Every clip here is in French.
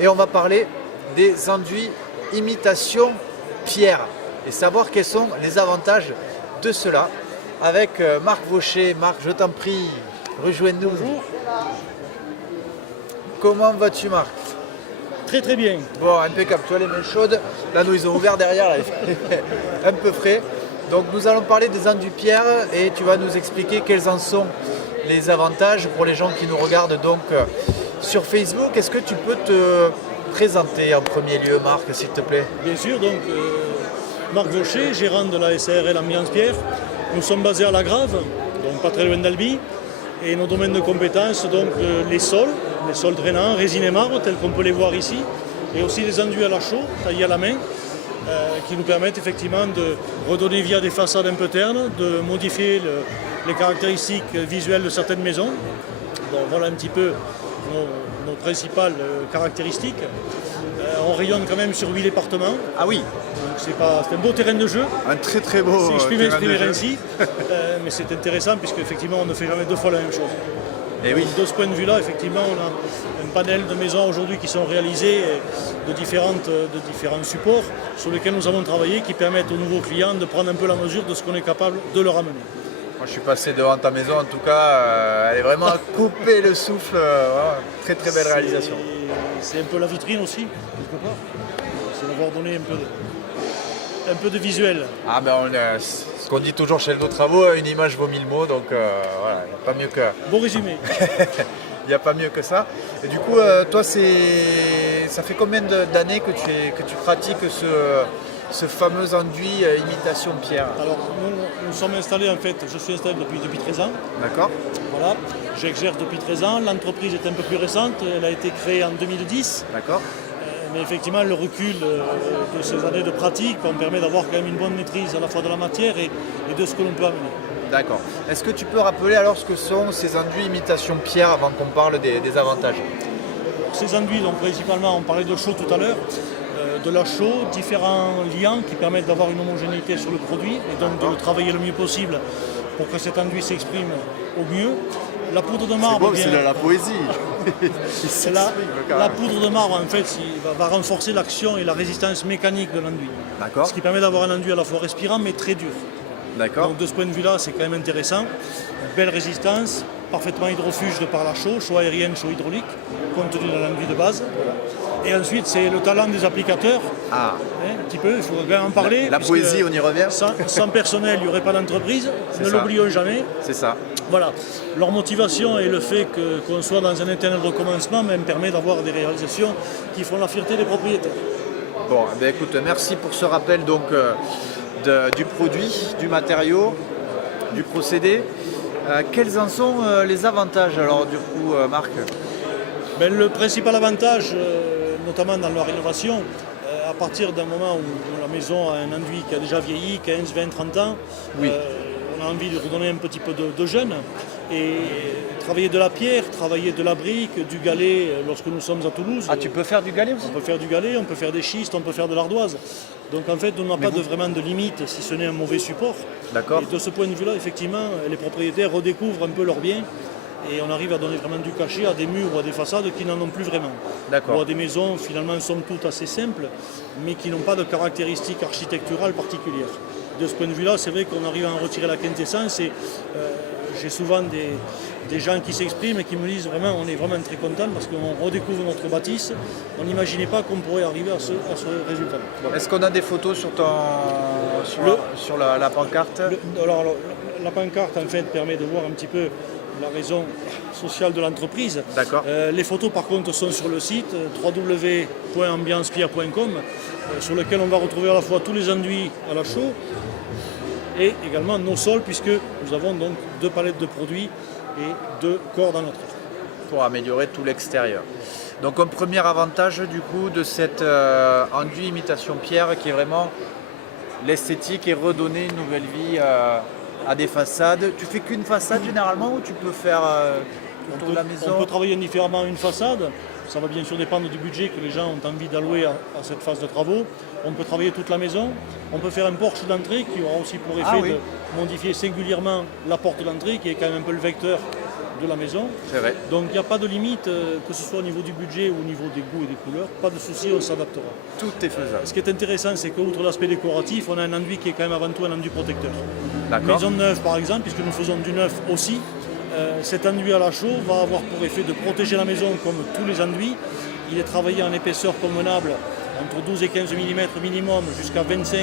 et on va parler des enduits imitation pierre et savoir quels sont les avantages de cela avec Marc Vaucher. Marc, je t'en prie, rejoins-nous. Bonjour. Comment vas-tu, Marc? Très très bien. Bon, impeccable, tu as les mains chaudes. Là, nous, ils ont ouvert derrière, là, il fait un peu frais. Donc, nous allons parler des enduits pierre et tu vas nous expliquer quels en sont les avantages pour les gens qui nous regardent donc sur Facebook. Est-ce que tu peux te présenter en premier lieu, Marc, s'il te plaît? Bien sûr, donc Marc Vaucher, gérant de la SARL Ambiance Pierre. Nous sommes basés à La Grave, donc pas très loin d'Albi. Et nos domaines de compétences, donc les sols drainants, résine et marbre, tels qu'on peut les voir ici. Et aussi les enduits à la chaux, taillés à la main, qui nous permettent effectivement de redonner via des façades un peu ternes, de modifier les caractéristiques visuelles de certaines maisons. Bon, voilà un petit peu nos principales caractéristiques. On rayonne quand même sur 8 départements. Ah oui, Donc c'est un beau terrain de jeu, un très très beau si je puis terrain de m'exprimer jeu. ainsi. Mais c'est intéressant puisque effectivement on ne fait jamais deux fois la même chose. Et oui. Donc, de ce point de vue-là, effectivement, on a un panel de maisons aujourd'hui qui sont réalisées de différents supports sur lesquels nous avons travaillé qui permettent aux nouveaux clients de prendre un peu la mesure de ce qu'on est capable de leur amener. Moi, je suis passé devant ta maison, en tout cas, elle est vraiment à couper le souffle. Voilà. Très très belle réalisation. C'est un peu la vitrine aussi, quelque part. C'est d'avoir donné un peu de visuel. Ah ben ce qu'on dit toujours chez nos travaux, une image vaut 1000 mots, donc voilà, il n'y a pas mieux que... Bon résumé. Il n'y a pas mieux que ça. Et du coup, toi, ça fait combien d'années que tu pratiques ce fameux enduit imitation pierre? Alors, nous sommes installés, en fait, je suis installé depuis 13 ans. D'accord. Voilà, j'exerce depuis 13 ans. L'entreprise est un peu plus récente, elle a été créée en 2010. D'accord. Mais effectivement, le recul de ces années de pratique on permet d'avoir quand même une bonne maîtrise à la fois de la matière et de ce que l'on peut amener. D'accord. Est-ce que tu peux rappeler alors ce que sont ces enduits imitation pierre avant qu'on parle des avantages? Ces enduits, donc principalement, on parlait de chaux tout à l'heure, de la chaux, différents liants qui permettent d'avoir une homogénéité sur le produit et donc de le travailler le mieux possible pour que cet enduit s'exprime au mieux. La poudre de marbre, C'est de la poésie. la poudre de marbre en fait va renforcer l'action et la résistance mécanique de l'enduit. D'accord. Ce qui permet d'avoir un enduit à la fois respirant mais très dur. D'accord. Donc de ce point de vue-là, c'est quand même intéressant. Belle résistance, parfaitement hydrofuge de par la chaux aérienne, chaux hydraulique, compte tenu de l'enduit de base. Et ensuite, c'est le talent des applicateurs. Ah. Un petit peu, il faut quand même en parler. La poésie, on y revient. Sans personnel, il n'y aurait pas d'entreprise. Ne ça. l'oublions jamais. C'est ça. Voilà. Leur motivation et le fait qu'on soit dans un éternel recommencement même permet d'avoir des réalisations qui font la fierté des propriétaires. Bon, eh bien, écoute, merci pour ce rappel donc, du produit, du matériau, du procédé. Quels en sont les avantages alors du coup, Marc? Ben, le principal avantage, notamment dans la rénovation, à partir d'un moment où la maison a un enduit qui a déjà vieilli, 15, 20, 30 ans, Oui. On a envie de redonner un petit peu de jeune et travailler de la pierre, travailler de la brique, du galet lorsque nous sommes à Toulouse. Ah, tu peux faire du galet aussi? On peut faire du galet, on peut faire des schistes, on peut faire de l'ardoise. Donc en fait, on n'a pas vraiment de limite si ce n'est un mauvais support. D'accord. Et de ce point de vue-là, effectivement, les propriétaires redécouvrent un peu leurs biens et on arrive à donner vraiment du cachet à des murs ou à des façades qui n'en ont plus vraiment. D'accord. Ou à des maisons finalement somme toute assez simples, mais qui n'ont pas de caractéristiques architecturales particulières. De ce point de vue-là, c'est vrai qu'on arrive à en retirer la quintessence et j'ai souvent des gens qui s'expriment et qui me disent vraiment, on est vraiment très contents parce qu'on redécouvre notre bâtisse. On n'imaginait pas qu'on pourrait arriver à ce résultat. Est-ce qu'on a des photos sur la pancarte? Alors, la pancarte en fait permet de voir un petit peu la raison sociale de l'entreprise. D'accord. Les photos par contre sont sur le site www.ambiancepierre.com sur lequel on va retrouver à la fois tous les enduits à la chaux et également nos sols puisque nous avons donc 2 palettes de produits et 2 cordes à notre offre. Pour améliorer tout l'extérieur. Donc un premier avantage du coup de cet enduit imitation pierre qui est vraiment l'esthétique et redonner une nouvelle vie à des façades. Tu fais qu'une façade généralement ou tu peux faire autour de la maison? On peut travailler différemment une façade. Ça va bien sûr dépendre du budget que les gens ont envie d'allouer à cette phase de travaux. On peut travailler toute la maison. On peut faire un porche d'entrée qui aura aussi pour effet de modifier singulièrement la porte d'entrée qui est quand même un peu le vecteur de la maison. C'est vrai. Donc il n'y a pas de limite, que ce soit au niveau du budget ou au niveau des goûts et des couleurs. Pas de souci, on s'adaptera. Tout est faisable. Ce qui est intéressant, c'est qu'outre l'aspect décoratif, on a un enduit qui est quand même avant tout un enduit protecteur. D'accord. Maison neuve par exemple, puisque nous faisons du neuf aussi, cet enduit à la chaux va avoir pour effet de protéger la maison comme tous les enduits. Il est travaillé en épaisseur convenable entre 12 et 15 mm minimum jusqu'à 25.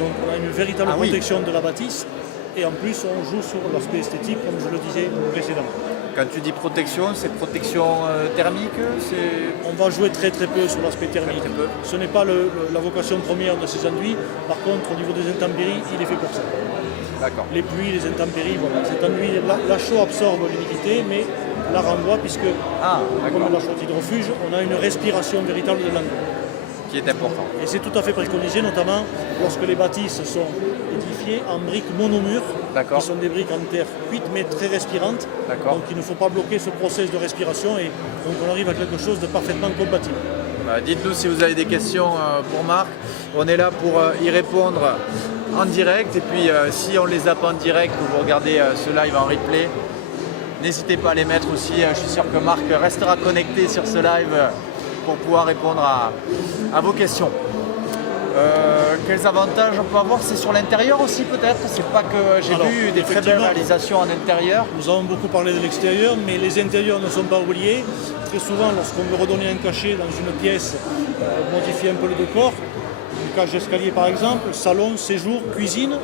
Donc on a une véritable protection de la bâtisse. Et en plus, on joue sur l'aspect esthétique, comme je le disais précédemment. Quand tu dis protection, c'est protection thermique, On va jouer très très peu sur l'aspect thermique. Très peu. Ce n'est pas la vocation première de ces enduits. Par contre, au niveau des intempéries, il est fait pour ça. D'accord. Les pluies, les intempéries, voilà. Cet enduit, la chaux absorbe l'humidité, mais la renvoie, puisque comme la chaux hydrofuge, on a une respiration véritable de l'enduit. Qui est important. Et c'est tout à fait préconisé, notamment lorsque les bâtisses sont édifiées en briques monomures, qui sont des briques en terre cuite mais très respirantes. D'accord. Donc il ne faut pas bloquer ce process de respiration et donc on arrive à quelque chose de parfaitement compatible. Dites-nous si vous avez des questions pour Marc. On est là pour y répondre en direct. Et puis si on ne les a pas en direct, que vous regardez ce live en replay, n'hésitez pas à les mettre aussi. Je suis sûr que Marc restera connecté sur ce live pour pouvoir répondre à vos questions. Quels avantages on peut avoir? C'est sur l'intérieur aussi peut-être? C'est pas que j'ai vu des très belles réalisations en intérieur. Nous avons beaucoup parlé de l'extérieur, mais les intérieurs ne sont pas oubliés. Très souvent, lorsqu'on veut redonner un cachet dans une pièce, modifier un peu le décor, une cage d'escalier par exemple, salon, séjour, cuisine,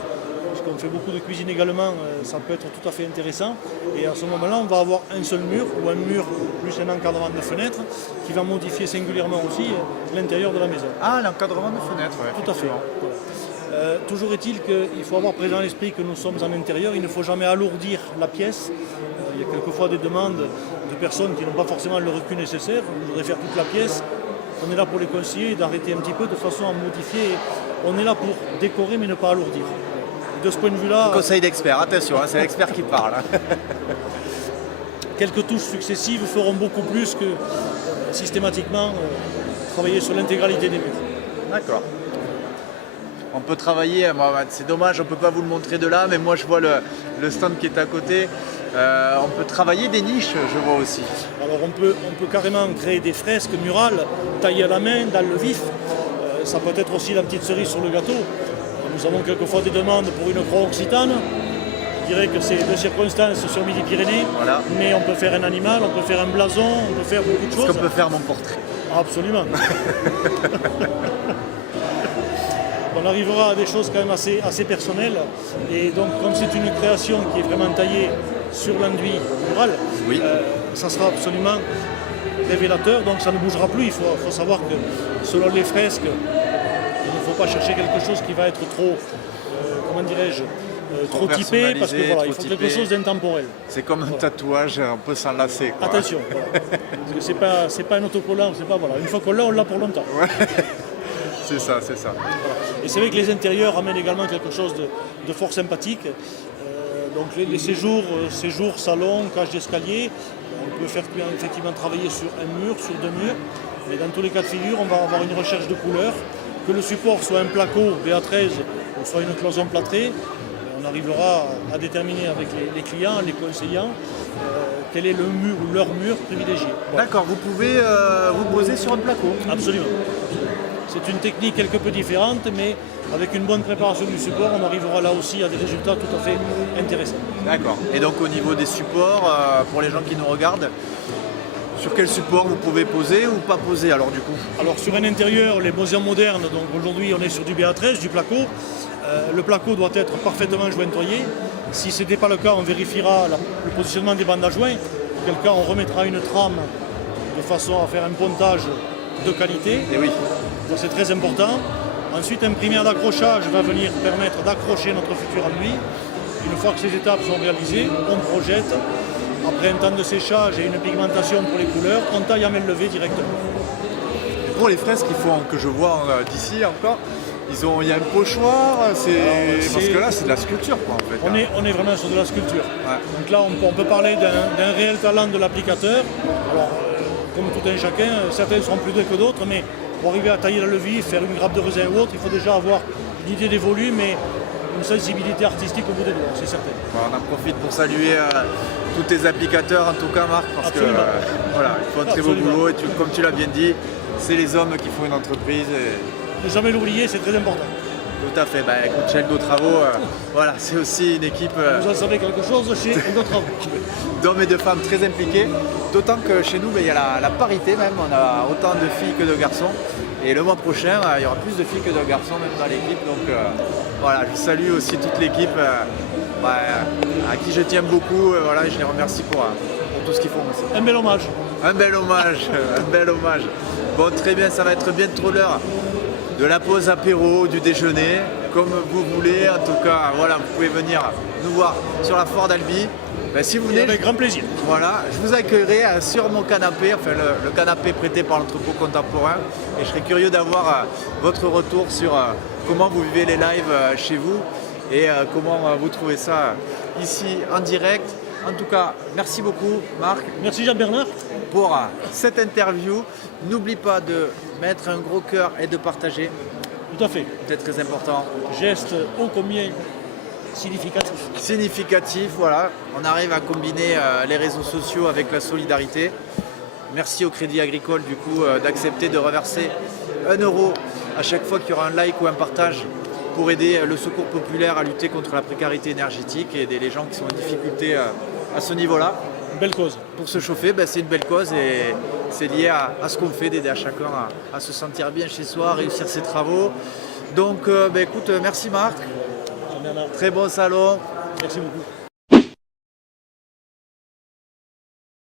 puisqu'on fait beaucoup de cuisine également, ça peut être tout à fait intéressant. Et à ce moment-là, on va avoir un seul mur ou un mur plus un encadrement de fenêtres qui va modifier singulièrement aussi l'intérieur de la maison. Ah, l'encadrement de fenêtres, oui. Tout à fait. Toujours est-il qu'il faut avoir présent à l'esprit que nous sommes en intérieur, il ne faut jamais alourdir la pièce. Il y a quelquefois des demandes de personnes qui n'ont pas forcément le recul nécessaire, on voudrait faire toute la pièce. On est là pour les conseiller et d'arrêter un petit peu de façon à modifier. On est là pour décorer mais ne pas alourdir. De ce point de vue-là... Conseil d'expert, attention, c'est l'expert qui parle. Quelques touches successives feront beaucoup plus que systématiquement travailler sur l'intégralité des murs. D'accord. On peut travailler, c'est dommage, on ne peut pas vous le montrer de là, mais moi je vois le stand qui est à côté. On peut travailler des niches, je vois aussi. Alors on peut carrément créer des fresques murales, taillées à la main, dans le vif. Ça peut être aussi la petite cerise sur le gâteau. Nous avons quelquefois des demandes pour une croix occitane. Je dirais que c'est de circonstance sur Midi-Pyrénées, mais on peut faire un animal, on peut faire un blason, on peut faire beaucoup de choses. Est-ce qu'on peut faire mon portrait? Absolument. On arrivera à des choses quand même assez personnelles. Et donc, comme c'est une création qui est vraiment taillée sur l'enduit mural, ça sera absolument révélateur. Donc, ça ne bougera plus. Il faut savoir que selon les fresques, il ne faut pas chercher quelque chose qui va être trop, comment dirais-je, trop typé, parce que voilà, il faut quelque chose d'intemporel. C'est comme un tatouage, on peut s'en lasser. Attention, parce que c'est pas un autocollant, c'est pas voilà. Une fois qu'on l'a, on l'a pour longtemps. C'est ça, c'est ça. Voilà. Et c'est vrai que les intérieurs amènent également quelque chose de fort sympathique. Donc les séjours, salons, cage d'escalier, on peut faire effectivement travailler sur un mur, sur deux murs. Mais dans tous les cas de figure, on va avoir une recherche de couleurs. Que le support soit un placo BA13 ou soit une cloison plâtrée, on arrivera à déterminer avec les clients, les conseillants, quel est le mur ou leur mur privilégié. Voilà. D'accord, vous pouvez vous poser sur un placo. Absolument. C'est une technique quelque peu différente, mais avec une bonne préparation du support, on arrivera là aussi à des résultats tout à fait intéressants. D'accord. Et donc au niveau des supports, pour les gens qui nous regardent, sur quel support vous pouvez poser ou pas poser alors du coup? Alors sur un intérieur, les maisons modernes, donc aujourd'hui on est sur du BA13, du placo. Le placo doit être parfaitement jointoyé. Si ce n'est pas le cas, on vérifiera le positionnement des bandes à joints. Auquel cas on remettra une trame de façon à faire un pontage de qualité. Et oui. Ça c'est très important. Ensuite, un primaire d'accrochage va venir permettre d'accrocher notre futur enduit. Une fois que ces étapes sont réalisées, on projette. Après un temps de séchage et une pigmentation pour les couleurs, on taille à main levée directement. Pour les fresques que je vois d'ici encore, il y a un pochoir, parce que là c'est de la sculpture quoi, en fait. On est vraiment sur de la sculpture. Ouais. Donc là on peut parler d'un réel talent de l'applicateur. Alors comme tout un chacun, certains seront plus doués que d'autres, mais pour arriver à tailler la levée, faire une grappe de raisin ou autre, il faut déjà avoir une idée des volumes et une sensibilité artistique au bout des doigts, c'est certain. Bon, on en profite pour saluer tous tes applicateurs, en tout cas Marc, parce que voilà, ils font un très beau boulot et comme tu l'as bien dit, c'est les hommes qui font une entreprise. Ne jamais l'oublier, c'est très important. Tout à fait, bah, écoute, chez Eldo Travaux, voilà, c'est aussi une équipe Vous en savez quelque chose chez Eldo Travaux. d'hommes et de femmes très impliqués, d'autant que chez nous, il y a la parité même, on a autant de filles que de garçons. Et le mois prochain, il y aura plus de filles que de garçons même dans l'équipe. Donc voilà, je salue aussi toute l'équipe à qui je tiens beaucoup. Voilà, et je les remercie pour tout ce qu'ils font aussi. Un bel hommage. Un bel hommage, un bel hommage. Bon, très bien, ça va être bientôt l'heure de la pause apéro, du déjeuner, comme vous voulez. En tout cas, voilà, vous pouvez venir nous voir sur la foire d'Albi. Ben, si vous venez, avec grand plaisir. Voilà, je vous accueillerai sur mon canapé, enfin le canapé prêté par l'entrepôt contemporain. Et je serai curieux d'avoir votre retour sur comment vous vivez les lives chez vous et comment vous trouvez ça ici en direct. En tout cas, merci beaucoup Marc. Merci Jean-Bernard. Pour cette interview. N'oublie pas de mettre un gros cœur et de partager. Tout à fait. C'est très important. Geste ô combien significatif. Significatif, voilà. On arrive à combiner les réseaux sociaux avec la solidarité. Merci au Crédit Agricole du coup d'accepter de reverser 1 € à chaque fois qu'il y aura un like ou un partage pour aider le Secours populaire à lutter contre la précarité énergétique et aider les gens qui sont en difficulté à ce niveau-là. Une belle cause. Pour se chauffer, c'est une belle cause et c'est lié à ce qu'on fait, d'aider à chacun à se sentir bien chez soi, à réussir ses travaux. Donc écoute, merci Marc. Jean-Bernard. Très bon salon. Merci beaucoup.